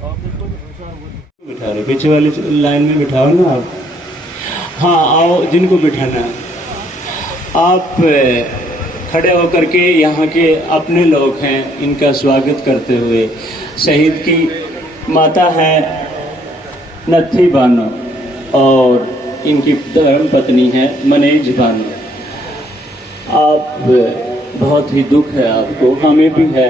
बिठा रहे, पीछे वाली लाइन में बिठाओ ना आप। हाँ आओ, जिनको बिठाना है आप खड़े होकर के यहाँ के अपने लोग हैं, इनका स्वागत करते हुए। शहीद की माता है नथी बानो और इनकी धर्म पत्नी है मनेज बानो। आप बहुत ही दुख है आपको, हमें भी है,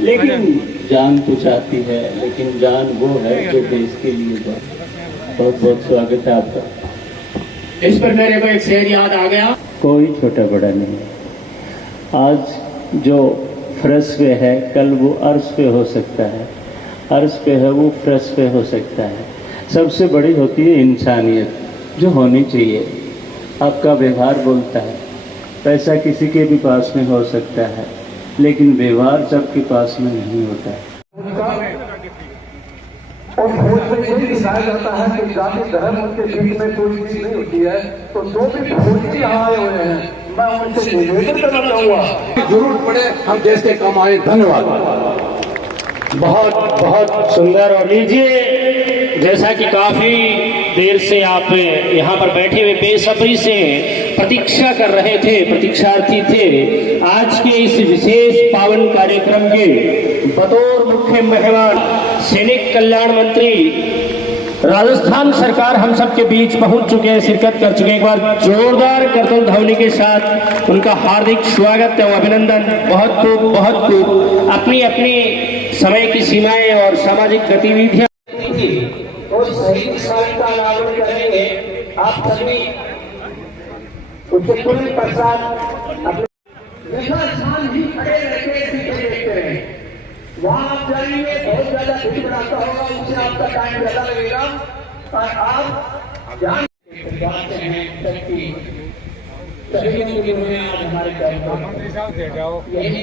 लेकिन जान तो चाहती है, लेकिन जान वो है जो देश के लिए। बहुत बहुत स्वागत है आपका। इस पर मेरे को एक शेर याद आ गया, कोई छोटा बड़ा नहीं। आज जो फर्श पे है कल वो अर्श पे हो सकता है, अर्श पे है वो फर्श पे हो सकता है। सबसे बड़ी होती है इंसानियत जो होनी चाहिए। आपका व्यवहार बोलता है। पैसा किसी के भी पास में हो सकता है, लेकिन व्यवहार सबके पास में नहीं होता है। और भोज में ये दिखाया जाता है कि जाति धर्म उनके बीच में कोई चीज नहीं होती है। तो जो भी भोजी यहाँ आए हुए हैं, मैं उनसे निवेदन करना चाहूँगा, जरूरत पड़े हम देश के काम आए। धन्यवाद। बहुत बहुत सुंदर। और लीजिए, जैसा कि काफी देर से आप यहाँ पर बैठे हुए बेसब्री से प्रतीक्षा कर रहे थे, प्रतीक्षार्थी थे, आज के इस विशेष पावन कार्यक्रम के बतौर मुख्य मेहमान सैनिक कल्याण मंत्री राजस्थान सरकार हम सबके बीच पहुंच चुके हैं, शिरकत कर चुके हैं। एक बार जोरदार करतल ध्वनि के साथ उनका हार्दिक स्वागत है, अभिनंदन। बहुत खूब अपनी अपनी समय की सीमाएं और सामाजिक गतिविधियां और सही साल का लाभ करेंगे। आप सभी उसके पूरे प्रसाद अपने स्थान ही खड़े रहते देखते रहे। वहां आप जाएंगे, बहुत ज्यादा भीड़ बनाता होगा, उससे आपका टाइम ज्यादा लगेगा। और आप ध्यान हैं सबकी सहयोग के लिए आज हमारे कार्यक्रम यहीं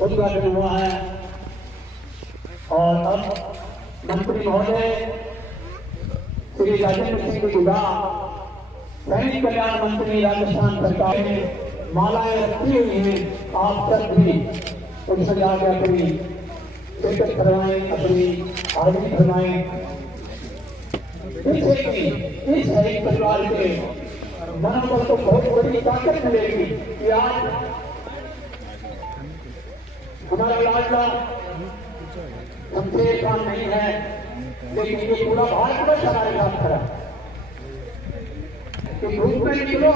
उद्घाटन हुआ है और अब मंत्री महोदय श्री राजेंद्र सिंह गुड़ा, सैनिक कल्याण मंत्री राजस्थान सरकार ने मालाएं रखी हुई हैं। आप सब भी उनसे आगे अपनी शिरकत करवाएं, अपनी हाजिरी फरमाएं। इससे इस शहीद परिवार के मनोबल को बहुत बड़ी ताकत मिलेगी कि आज हमारा लाडला शमशेर खान नहीं है, लेकिन ये पूरा भारतवर्ष हमारे साथ खड़ा कि धूप में निकलो,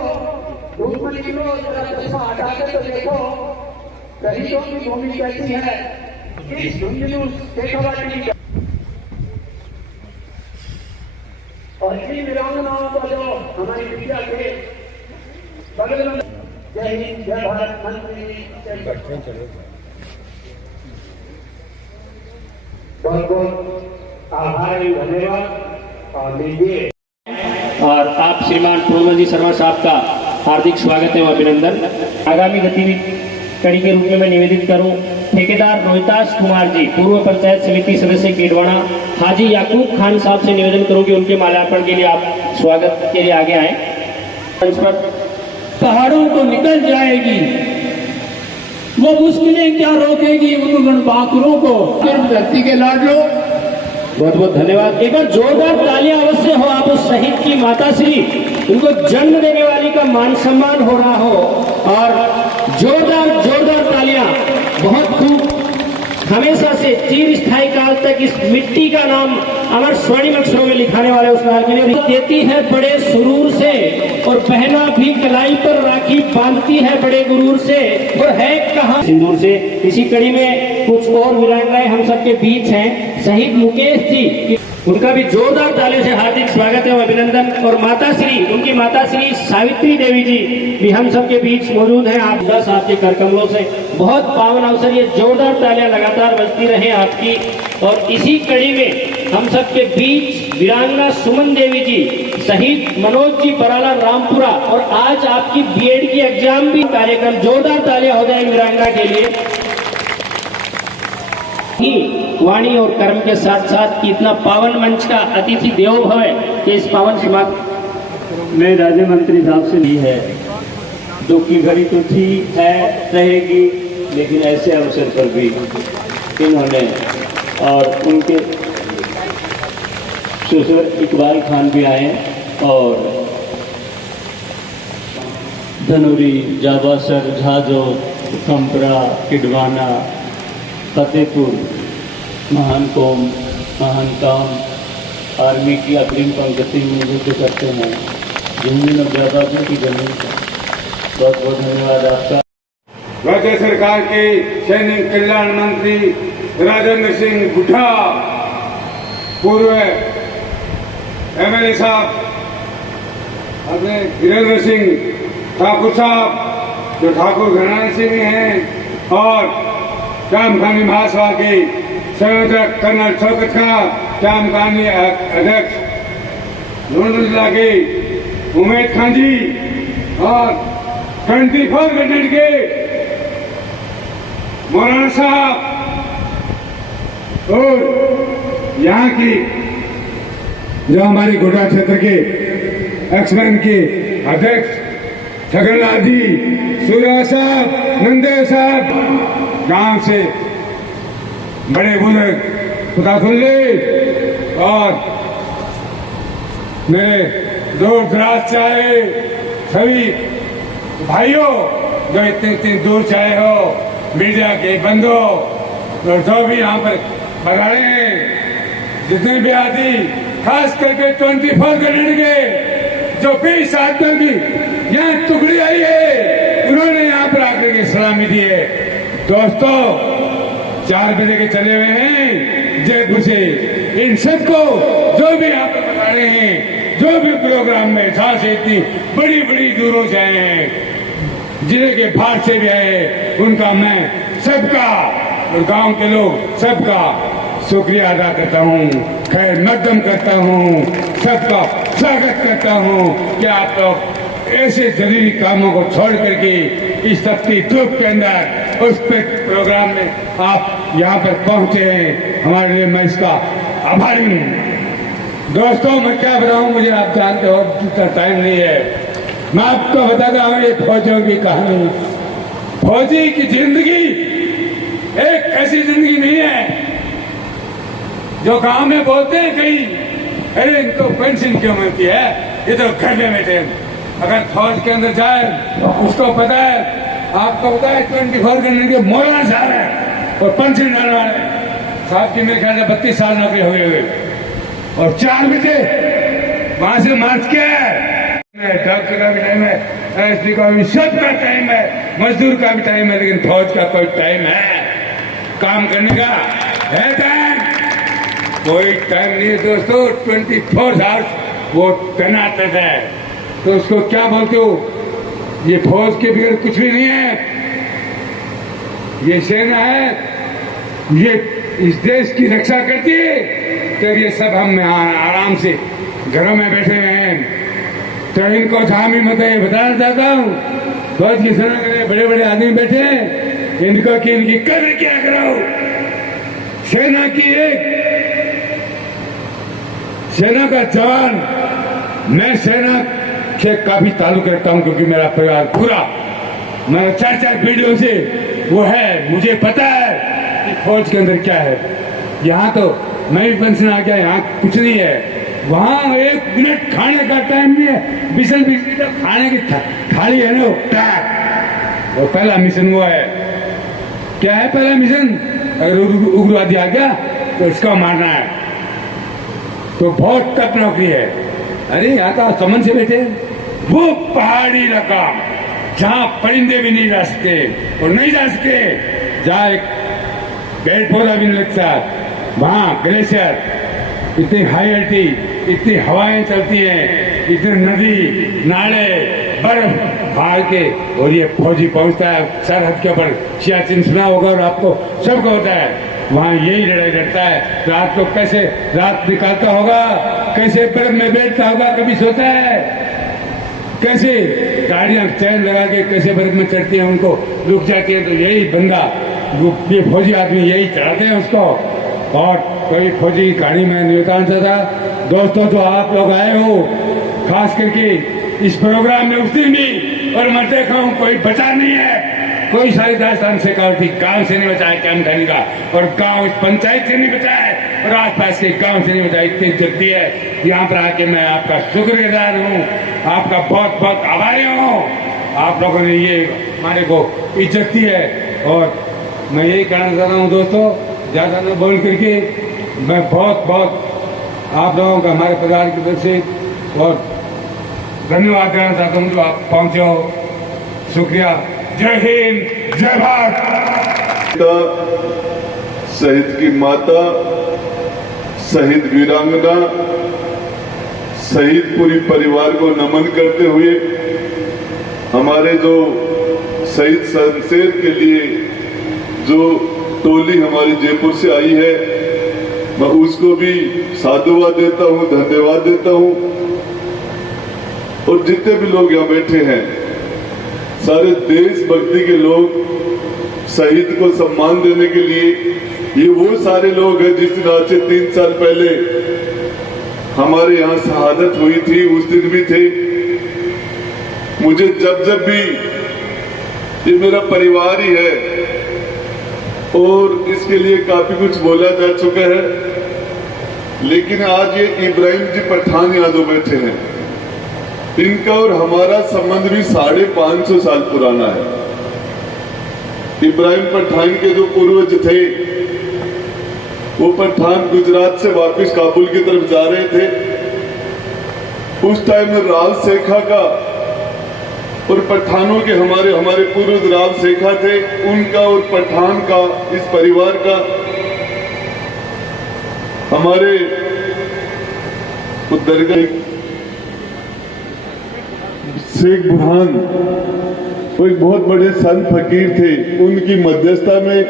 जरा चश्मा हटा के तो देखो शहीदों की भूमि कैसी है। इस झुंझुनू शेखावाटी की और इन वीरांगनाओं को जो हमारी मीडिया के बगल में, जय हिंद जय भारत मंत्री बहुत बहुत आभार, धन्यवाद। और लीजिए और आप श्रीमान प्रोमजी शर्मा साहब का हार्दिक स्वागत है, अभिनंदन। आगामी गतिविधि कड़ी के रूप में मैं निवेदित करूं ठेकेदार रोहितास कुमार जी, पूर्व पंचायत समिति सदस्य केडवाना, हाजी याकूब खान साहब से निवेदन करूं कि उनके माल्यार्पण के लिए आप स्वागत के लिए आगे आए। मंच पर पहाड़ों को निकल जाएगी, वो मुश्किलें क्या रोकेगी उन बाकुरों को। धरती के लाडलो, बहुत बहुत धन्यवाद। एक बार जोरदार तालियां अवश्य हो आप उस शहीद की माता श्री, उनको जन्म देने वाली का मान सम्मान हो रहा हो, और जोरदार तालियां। बहुत खूब, हमेशा से चिर स्थायी काल तक इस मिट्टी का नाम अमर स्वर्णिम अक्षरों में लिखाने वाले उस लाल के लिए देती है बड़े सुरूर से, और बहना भी कलाई पर राखी बांधती है बड़े गुरूर से, और है कहाँ सिंदूर से। इसी कड़ी में कुछ और वीरांगनाएं हम सबके बीच हैं। शहीद मुकेश जी, उनका भी जोरदार ताली से हार्दिक स्वागत है, अभिनंदन। और माता श्री, उनकी माता श्री सावित्री देवी जी भी हम सबके बीच मौजूद हैं। आप 10 आपके कर कमलों से बहुत पावन अवसर, ये जोरदार तालियां लगातार बजती रहे आपकी। और इसी कड़ी में हम सबके बीच वीरांगना सुमन देवी जी, शहीद मनोज जी बराला रामपुरा, और आज आपकी बीएड की एग्जाम भी कार्यक्रम, जोरदार तालियां हो जाए वीरांगना के लिए। वाणी और कर्म के साथ साथ इतना पावन मंच का अतिथि देवो भव के इस पावन समाप्त मैं राज्य मंत्री साहब से ली है, दुख की घड़ी तो थी है रहेगी, लेकिन ऐसे अवसर पर भी इन्होंने और उनके ससुर इकबाल खान भी आए, और धनौरी, जाबासर, झाजो, खंपरा, किडवाना, फतेहपुर, महान कौम, महान काम, आर्मी की अग्रिम पंक्ति में युद्ध करते हैं, झुंझुनू जाबाजों की जमीन पर। बहुत बहुत धन्यवाद आपका। राज्य सरकार के सैनिक कल्याण मंत्री राजेंद्र सिंह गुढ़ा, पूर्व एमएलए साहब अपने वीरेंद्र सिंह ठाकुर साहब, जो ठाकुर घराने से भी हैं, और श्यामखानी महासभा के संयोजक कर्नल शौकत का, श्यामखानी अध्यक्ष लुधियाना जिला के उमेद खान जी, और 24 कैडेट के मौलाना साहब, और यहाँ की जो हमारे गोड्डा क्षेत्र के एक्समैन के अध्यक्ष छगनलाल जी, सूर्या साहब, नंदे साहब, गांव से बड़े बुजुर्ग खुदाखुल्ले, और मेरे दूर दराज से आए सभी भाइयों जो इतने दूर से आए हो, मीडिया के बंधु, और जो भी यहाँ पर बगाड़े हैं, जितने भी आदि, खास करके 24 कैडेट के जो 20 आदमी भी यहाँ टुकड़ी आई है, उन्होंने यहाँ पर आकर के सलामी दी है। दोस्तों, 4 बजे के चले हुए हैं जयपुर से, इन सबको जो भी यहाँ पर बता रहे हैं, जो भी प्रोग्राम में जहाँ से इतनी बड़ी बड़ी दूरों से आए हैं, जिले के बाहर से भी आए, उनका मैं सबका, और गांव के लोग सबका शुक्रिया अदा करता हूँ, खैर मकदम करता हूँ, सबका स्वागत करता हूँ कि आप लोग ऐसे जरूरी कामों को छोड़ करके इस शक्ति धूप के अंदर उस प्रोग्राम में आप यहाँ पर पहुंचे हैं, हमारे लिए मैं इसका आभारी हूँ। दोस्तों मैं क्या बताऊं, मुझे आप जानते हो इतना टाइम नहीं है। मैं आपको बताता हूँ ये फौजियों की कहानी। फौजी की जिंदगी एक ऐसी जिंदगी नहीं है जो गांव में बोलते हैं कहीं, अरे इनको पेंशन क्यों मिलती है, ये तो घर में बैठे हैं। अगर फौज के अंदर जाए तो उसको पता है, आपको पता है 24 घंटे के मौलाना साहब है और पेंशन डालने वाले साहब की मेरे ख्याल से 32 साल नौकरी हो गई हुई, और 4 बजे वहां से मार्च किया है। डॉक्टर का भी टाइम है, एसपी का भी, सबका टाइम है, मजदूर का भी टाइम है, लेकिन फौज का कोई टाइम है काम करने का है? टाइम कोई टाइम नहीं है दोस्तों। 24 आवर्स वो तैनात रहता है। तो उसको क्या बोलते हो, ये फौज के बगैर कुछ भी नहीं है, ये सेना है, ये इस देश की रक्षा करती है। तो ये सब हम आराम से घरों में बैठे हुए हैं। तो इनको झामी मत बताना चाहता हूँ, फौज की सेना के बड़े बड़े आदमी बैठे हैं, इनको कि इनकी कदर क्या करो। सेना की एक सेना का जवान, मैं सेना से काफी ताल्लुक रखता हूं क्योंकि मेरा परिवार पूरा, मेरा 4 पीढ़ियों से वो है, मुझे पता है कि फौज के अंदर क्या है। यहाँ तो मैं भी पेंशन आ गया, यहाँ कुछ नहीं है। वहां 1 मिनट खाने का टाइम नहीं है, बिसल खाने की थाली है ना, वो पहला मिशन वो है। क्या है पहला मिशन? अगर उग्रवादी आ गया तो इसका मारना है, तो बहुत टफ नौकरी है। अरे यहाँ तो समन से बैठे, वो पहाड़ी इलाका जहाँ परिंदे भी नहीं जा सकते और नहीं जा सके, जहाँ एक पेड़ पौधा भी नहीं लगता, वहाँ ग्लेशियर, इतनी हाई अल्टीट्यूड, इतनी हवाएं चलती हैं, इतने नदी नाले बर्फ भाग के, और ये फौजी पहुंचता है सरहद के ऊपर। सियाचिन सुना होगा और आपको सबको होता है, वहां यही लड़ाई लड़ता है। रात को कैसे रात निकालता होगा, कैसे बर्फ में बैठता होगा, कभी सोता है, कैसे गाड़ियां चैन लगा के कैसे बर्फ में चढ़ती हैं, उनको रुक जाती है। तो यही बंदा, ये फौजी आदमी यही चढ़ाते हैं उसको। और कोई फौजी की कहानी में नहीं बताना चाहता। दोस्तों जो आप लोग आए हो, खास करके इस प्रोग्राम में उस दिन भी, और मैं देखा हूँ कोई बचा नहीं है, कोई सारी दास्तान से गांव से नहीं बचा है कैम खानी का, और गांव इस पंचायत से नहीं बचा है, और आसपास के गांव से नहीं बचा। इतनी जल्दी है यहाँ पर आके मैं आपका शुक्रगुजार हूँ, आपका बहुत बहुत आभारी हूँ। आप लोगों ने ये हमारे को इज्जत दी है, और मैं यही कहना चाहता हूँ दोस्तों, ज्यादा न बोल करके मैं बहुत बहुत आप लोगों का हमारे परिवार की तरफ से और धन्यवाद देना चाहता हूँ जो आप पहुंचे हो। शुक्रिया। जय हिंद, जय भारत। शहीद की माता, शहीद वीरांगना, शहीद पूरी परिवार को नमन करते हुए हमारे जो शहीद शमशेर के लिए जो टोली हमारी जयपुर से आई है, मैं उसको भी साधुवाद देता हूँ, धन्यवाद देता हूँ। और जितने भी लोग यहाँ बैठे हैं, सारे देशभक्ति के लोग, शहीद को सम्मान देने के लिए, ये वो सारे लोग हैं जिस दिन आज से 3 साल पहले हमारे यहाँ शहादत हुई थी, उस दिन भी थे। मुझे जब जब भी, ये मेरा परिवार ही है और इसके लिए काफी कुछ बोला जा चुका है, लेकिन आज ये इब्राहिम जी पठान यहाँ जो बैठे हैं, इनका और हमारा संबंध भी 550 साल पुराना है। इब्राहिम पठान के जो पूर्वज थे, वो पठान गुजरात से वापस काबुल की तरफ जा रहे थे। उस टाइम में राल शेखा का और पठानों के हमारे पूर्वज राल शेखा थे, उनका और पठान का, इस परिवार का, हमारे दरगाह शेख बुरहान, वो एक बहुत बड़े संत फकीर थे, उनकी मध्यस्थता में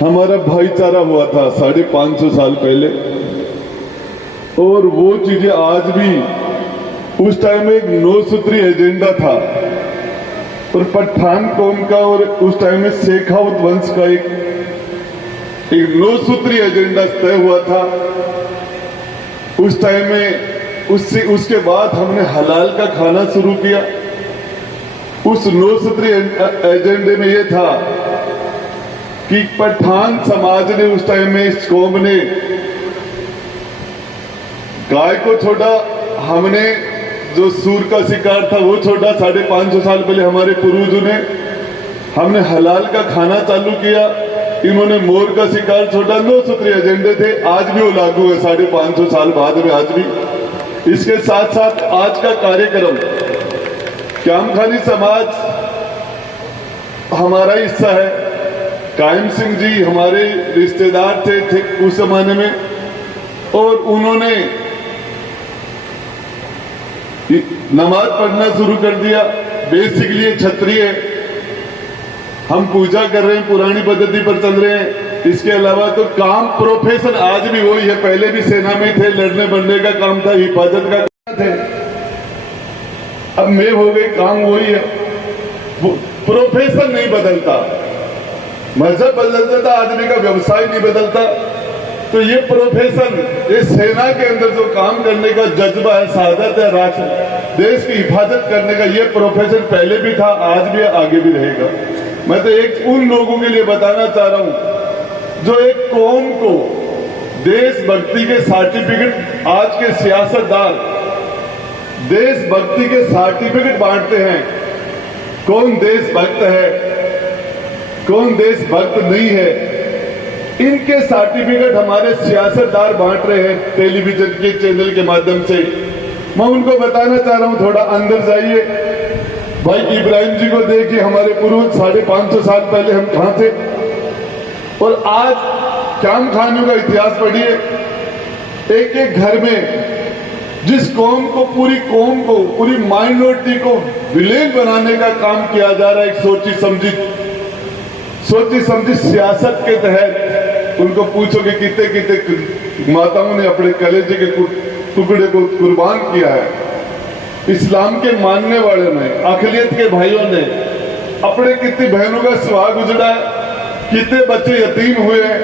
हमारा भाईचारा हुआ था 550 साल पहले। और वो चीजें आज भी, उस टाइम में एक 9 सूत्री एजेंडा था और पठान कौम का और उस टाइम में शेखावत वंश का एक 9 सूत्री एजेंडा तय हुआ था। उस टाइम में उसके बाद हमने हलाल का खाना शुरू किया। उस 9 सूत्री एजेंडे में यह था कि पठान समाज ने उस टाइम में, इस कौम ने गाय को छोड़ा, हमने जो सूर का शिकार था वो छोड़ा 550 साल पहले हमारे पूर्वजों ने, हमने हलाल का खाना चालू किया, इन्होंने मोर का शिकार छोड़ा। 9 सूत्री एजेंडे थे, आज भी वो लागू है 550 साल बाद में, आज भी। इसके साथ साथ आज का कार्यक्रम, क्यामखानी समाज हमारा हिस्सा है। कायम सिंह जी हमारे रिश्तेदार थे उस जमाने में, और उन्होंने नमाज पढ़ना शुरू कर दिया। बेसिकली क्षत्रिय, हम पूजा कर रहे हैं, पुरानी पद्धति पर चल रहे हैं। इसके अलावा तो काम, प्रोफेशन आज भी वही है, पहले भी सेना में थे, लड़ने बढ़ने का काम था, हिफाजत का काम थे। अब मैं हो गई, काम वही है, प्रोफेशन नहीं बदलता, मजहब बदलता था, आदमी का व्यवसाय नहीं बदलता। तो ये प्रोफेशन, ये सेना के अंदर जो काम करने का जज्बा है, शहादत है, राष्ट्र देश की हिफाजत करने का, ये प्रोफेशन पहले भी था, आज भी, आगे भी रहेगा। मैं तो एक उन लोगों के लिए बताना चाह रहा हूं जो एक कौम को देशभक्ति के सर्टिफिकेट, आज के सियासतदार देशभक्ति के सर्टिफिकेट बांटते हैं। कौन देशभक्त है, कौन देशभक्त नहीं है, इनके सर्टिफिकेट हमारे सियासतदार बांट रहे हैं टेलीविजन के चैनल के माध्यम से। मैं उनको बताना चाह रहा हूं, थोड़ा अंदर जाइए, भाई इब्राहिम जी को देखिए, हमारे पूर्वज 550 साल पहले हम कहां थे, और आज क्यामखानियों का इतिहास पढ़िए। एक एक घर में जिस कौम को, पूरी कौम को, पूरी माइनॉरिटी को विलेज बनाने का काम किया जा रहा है, एक सोची समझी सियासत के तहत। उनको पूछोगे कितने माताओं ने अपने कलेजे के टुकड़े को कुर्बान किया है। इस्लाम के मानने वाले ने, अकलियत के भाइयों ने अपने कितनी बहनों का सुहाग उजड़ा है, कितने बच्चे यतीम हुए हैं,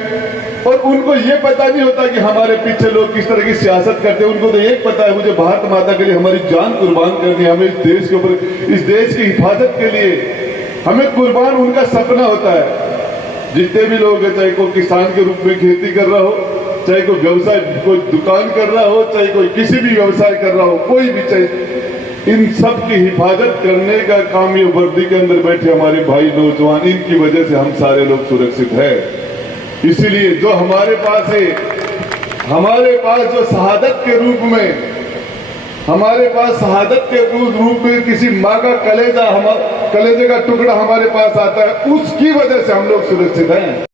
और उनको ये पता नहीं होता कि हमारे पीछे लोग किस तरह की सियासत करते हैं। उनको तो एक पता है, मुझे भारत माता के लिए हमारी जान कुर्बान करनी है, हमें इस देश के ऊपर, इस देश की हिफाजत के लिए हमें कुर्बान, उनका सपना होता है। जितने भी लोग हैं, चाहे कोई किसान के रूप में खेती कर रहा हो, चाहे कोई व्यवसाय, कोई दुकान कर रहा हो, चाहे कोई किसी भी व्यवसाय कर रहा हो, कोई भी, चाहे, इन सब की हिफाजत करने का काम ये वर्दी के अंदर बैठे हमारे भाई नौजवान, इनकी वजह से हम सारे लोग सुरक्षित हैं। इसीलिए जो हमारे पास है, हमारे पास जो शहादत के रूप में, हमारे पास शहादत के रूप में किसी माँ का कलेजे का टुकड़ा हमारे पास आता है, उसकी वजह से हम लोग सुरक्षित हैं।